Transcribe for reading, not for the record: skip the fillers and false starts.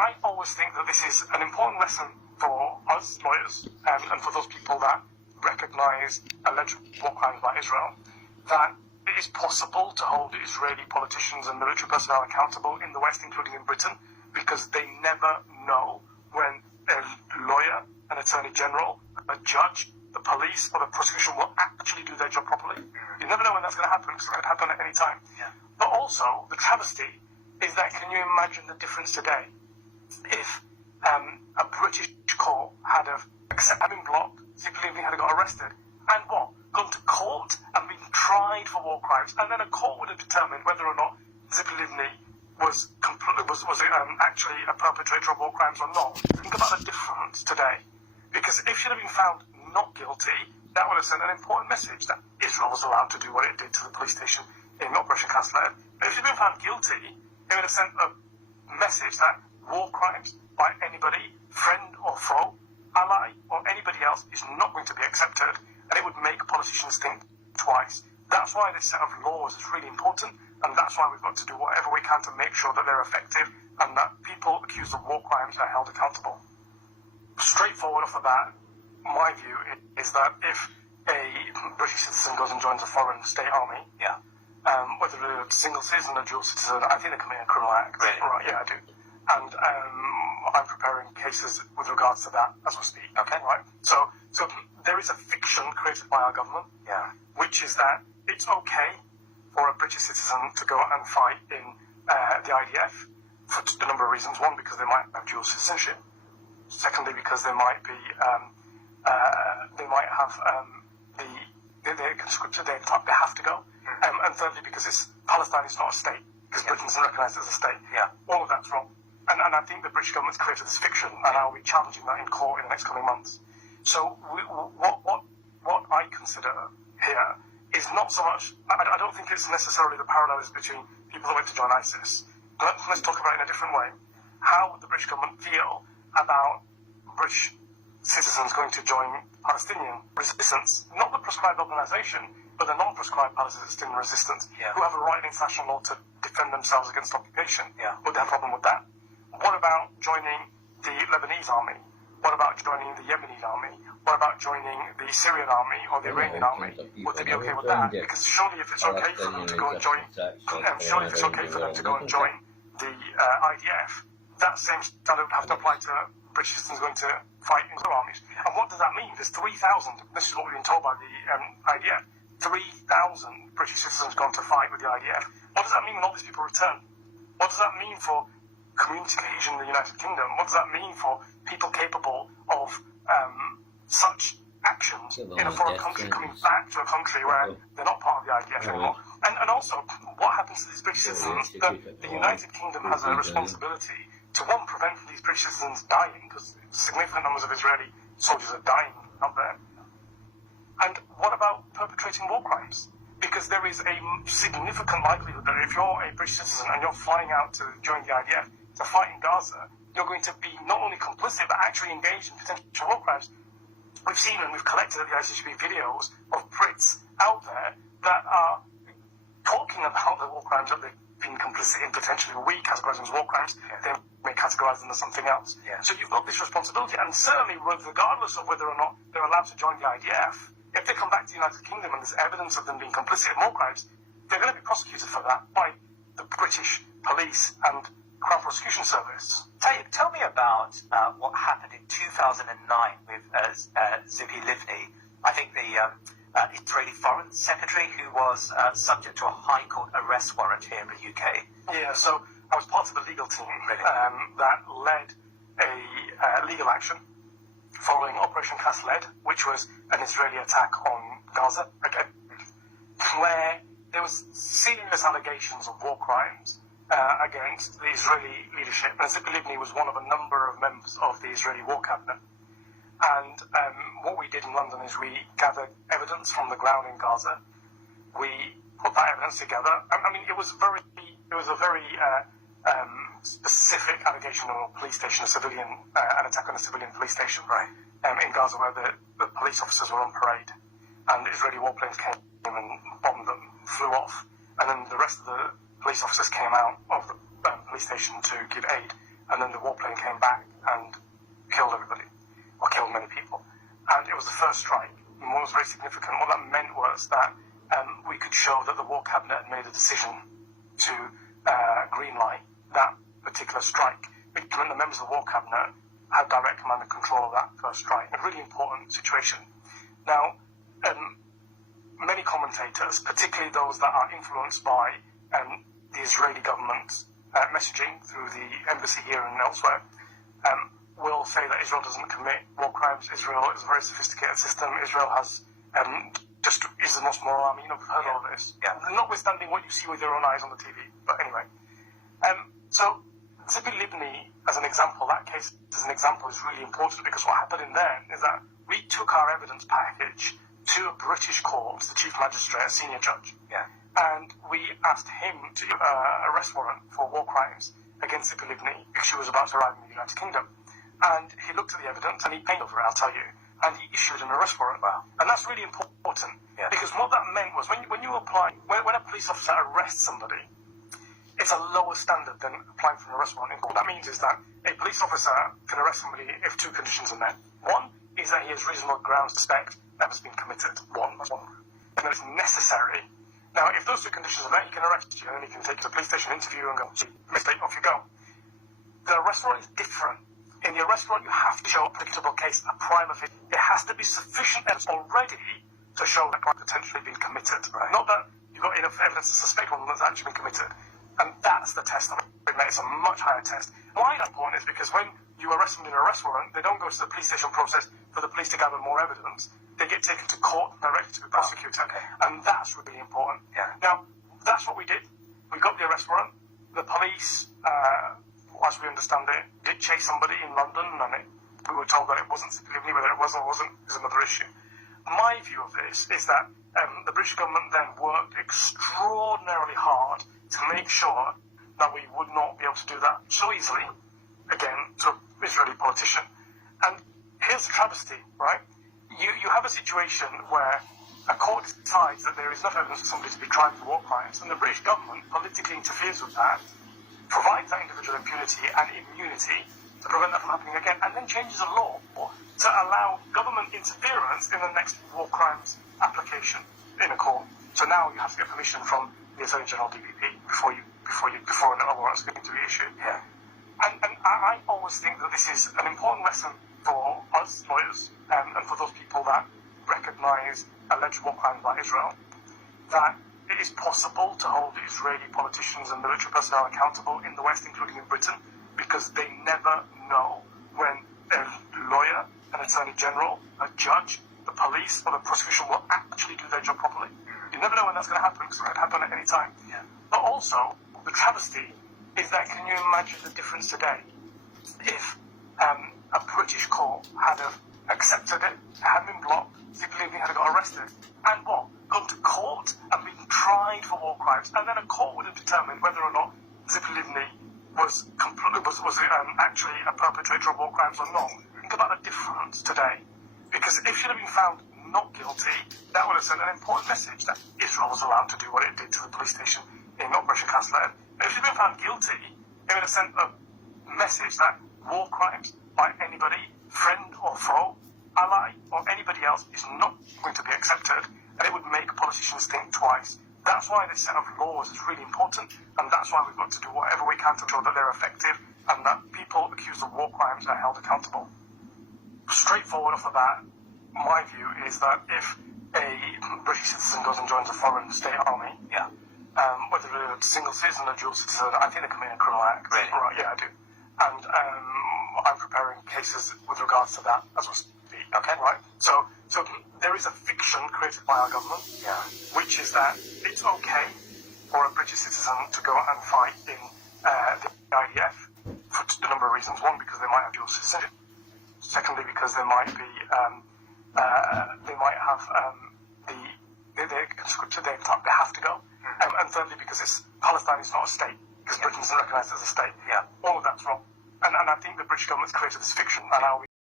I always think that this is an important lesson for us lawyers and for those people that recognise alleged war crimes by Israel, that it is possible to hold Israeli politicians and military personnel accountable in the West, including in Britain, because they never know when a lawyer, an attorney general, a judge, the police, or the prosecution will actually do their job properly. You never know when that's going to happen, because it could happen at any time. Yeah. But also, the travesty is that, can you imagine the difference today if a British court had been blocked, Zippy Livni had got arrested, and gone to court and been tried for war crimes, and then a court would have determined whether or not Zippy Livni was actually a perpetrator of war crimes or not. Think about the difference today. Because if she'd have been found not guilty, that would have sent an important message that Israel was allowed to do what it did to the police station in Operation Cast Lead. But if she'd been found guilty, it would have sent a message that war crimes by anybody, friend or foe, ally or anybody else, is not going to be accepted, and it would make politicians think twice. That's why this set of laws is really important, and that's why we've got to do whatever we can to make sure that they're effective and that people accused of war crimes are held accountable. Straightforward off the bat, my view is that if a British citizen goes and joins a foreign state army, whether they're a single citizen or dual citizen, I think they're committing a criminal act. Really? Right, yeah, I do. And I'm preparing cases with regards to that as we speak. Okay. Right? So there is a fiction created by our government, which is that it's okay for a British citizen to go out and fight in the IDF for a number of reasons. One, because they might have dual citizenship. Secondly, because they might be, they might have they're conscripted, they have to go. And thirdly, because Palestine is not a state, because Britain isn't recognised as a state. Yeah. All of that's wrong. And I think the British government's created this fiction, and I'll be challenging that in court in the next coming months. So what I consider here is not so much, I don't think it's necessarily the parallels between people that went to join ISIS. Let's talk about it in a different way. How would the British government feel about British citizens going to join Palestinian resistance? Not the proscribed organisation, but the non-proscribed Palestinian resistance, who have a right in international law to defend themselves against occupation. Would they have a problem with that? What about joining the Lebanese army? What about joining the Yemeni army? What about joining the Syrian army or the Iranian army? Would they be okay with that? Because surely if it's okay for them to go and join, surely if it's okay for them to go and join the IDF, that same standard would have to apply to British citizens going to fight in other armies. And what does that mean? There's 3,000, this is what we've been told by the IDF, 3,000 British citizens gone to fight with the IDF. What does that mean when all these people return? What does that mean for community cohesion in the United Kingdom? What does that mean for people capable of such actions in a foreign country coming back to a country where they're not part of the IDF anymore? And also, what happens to these British citizens? The United Kingdom has a responsibility to, one, prevent these British citizens dying, because significant numbers of Israeli soldiers are dying out there. And what about perpetrating war crimes? Because there is a significant likelihood that if you're a British citizen and you're flying out to join the IDF to fight in Gaza, you're going to be not only complicit but actually engaged in potential war crimes. We've seen and we've collected at the ICGP videos of Brits out there that are talking about the war crimes that they've been complicit in, potentially. We categorise them as war crimes, they may categorise them as something else. So you've got this responsibility, and certainly regardless of whether or not they're allowed to join the IDF, if they come back to the United Kingdom and there's evidence of them being complicit in war crimes, they're going to be prosecuted for that by the British police and Crown Prosecution Service. Tell me about what happened in 2009 with Zippy Livni, I think the Israeli Foreign Secretary, who was subject to a High Court arrest warrant here in the UK. Yeah, so I was part of the legal team that led a legal action following Operation Cast Lead, which was an Israeli attack on Gaza, where there was serious allegations of war crimes against the Israeli leadership. And Zippy Livni was one of a number of members of the Israeli war cabinet. And what we did in London is we gathered evidence from the ground in Gaza. We put that evidence together. I mean, it was a very specific allegation of a police station, an attack on a civilian police station, in Gaza, where the police officers were on parade, and Israeli warplanes came and bombed them, flew off, and then the rest of the police officers came out of the police station to give aid, and then the warplane came back and killed everybody, or killed many people. And it was the first strike. And what was very significant, what that meant was that we could show that the War Cabinet had made a decision to greenlight that particular strike, which meant the members of the War Cabinet had direct command and control of that first strike. A really important situation. Now, many commentators, particularly those that are influenced by the Israeli government's messaging through the embassy here and elsewhere, will say that Israel doesn't commit war crimes. Israel is a very sophisticated system. Israel has just is the most moral army. We've heard all of this. Yeah. Notwithstanding what you see with your own eyes on the TV. But anyway, so Zipi Livni, as an example, that case as an example is really important because what happened in there is that we took our evidence package to a British court, the chief magistrate, a senior judge, and we asked him to arrest warrant for war crimes against Zipi Livni because she was about to arrive in the United Kingdom. And he looked at the evidence and he paid over it, I'll tell you, and he issued an arrest warrant. Wow. And that's really important because what that meant was when you apply, when a police officer arrests somebody, it's a lower standard than applying for an arrest warrant. What that means is that a police officer can arrest somebody if two conditions are met. One is that he has reasonable grounds to suspect that has been committed. One. And that it's necessary. Now, if those two conditions are met, he can arrest you and then he can take you to the police station, interview and go, mistake, off you go. The arrest warrant is different. In the arrest warrant, you have to show a predictable case, a prima facie. It has to be sufficient evidence already to show that crime potentially been committed. Right. Not that you've got enough evidence to suspect one that's actually been committed. And that's the test that we've made. It's a much higher test. Why that's important is because when you arrest somebody in an arrest warrant, they don't go to the police station process for the police to gather more evidence. They get taken to court directly to be prosecuted. Okay. And that's really important. Yeah. Now, that's what we did. We got the arrest warrant. The police, as we understand it, did chase somebody in London, and we were told that it wasn't Zipi Livni. Whether it was or wasn't is another issue. My view of this is that the British government then worked extraordinarily hard to make sure that we would not be able to do that so easily, again, to an Israeli politician. And here's the travesty, right? You have a situation where a court decides that there is enough evidence for somebody to be tried for war crimes, and the British government politically interferes with that, provides that individual impunity and immunity to prevent that from happening again, and then changes the law to allow government interference in the next war crimes application in a court. So now you have to get permission from the Attorney General DPP before another warrant's going to be issued. Yeah. And I always think that this is an important lesson for us lawyers and for those people that recognise alleged war crimes by Israel, that it is possible to hold Israeli politicians and military personnel accountable in the West, including in Britain, because they never know when a lawyer, an attorney general, a judge, the police, or the prosecution will actually do their job properly. You never know when that's going to happen, because it could happen at any time. Yeah. But also, the travesty is that can you imagine the difference today if a British court had have accepted it, had been blocked, Zipi Livni had got arrested, and what? Gone to court and been tried for war crimes, and then a court would have determined whether or not Zipi Livni was actually a perpetrator of war crimes or not. Think about the difference today. Because if she'd have been found not guilty, that would have sent an important message that Israel was allowed to do what it did to the police station in Operation Cast Lead. If she'd been found guilty, it would have sent a message that war crimes by anybody, friend or foe, ally or anybody else, is not going to be accepted, and it would make politicians think twice. That's why this set of laws is really important, and that's why we've got to do whatever we can to ensure that they're effective and that people accused of war crimes are held accountable. Straightforward off the bat, my view is that if a British citizen goes and joins a foreign state army, whether they're a single citizen or dual citizen, I think they're committing a criminal act. Really? Right, yeah, I do. And I'm preparing cases with regards to that as we speak. Okay, right? So there is a fiction created by our government, which is that it's okay for a British citizen to go and fight in the IDF for a number of reasons. One, because they might have dual citizenship. Secondly, because they might be, they might have they're conscripted, they have to go. And thirdly, because Palestine is not a state, because Britain doesn't recognise it as a state. Yeah. All of that's wrong. And I think the British government's created this fiction, and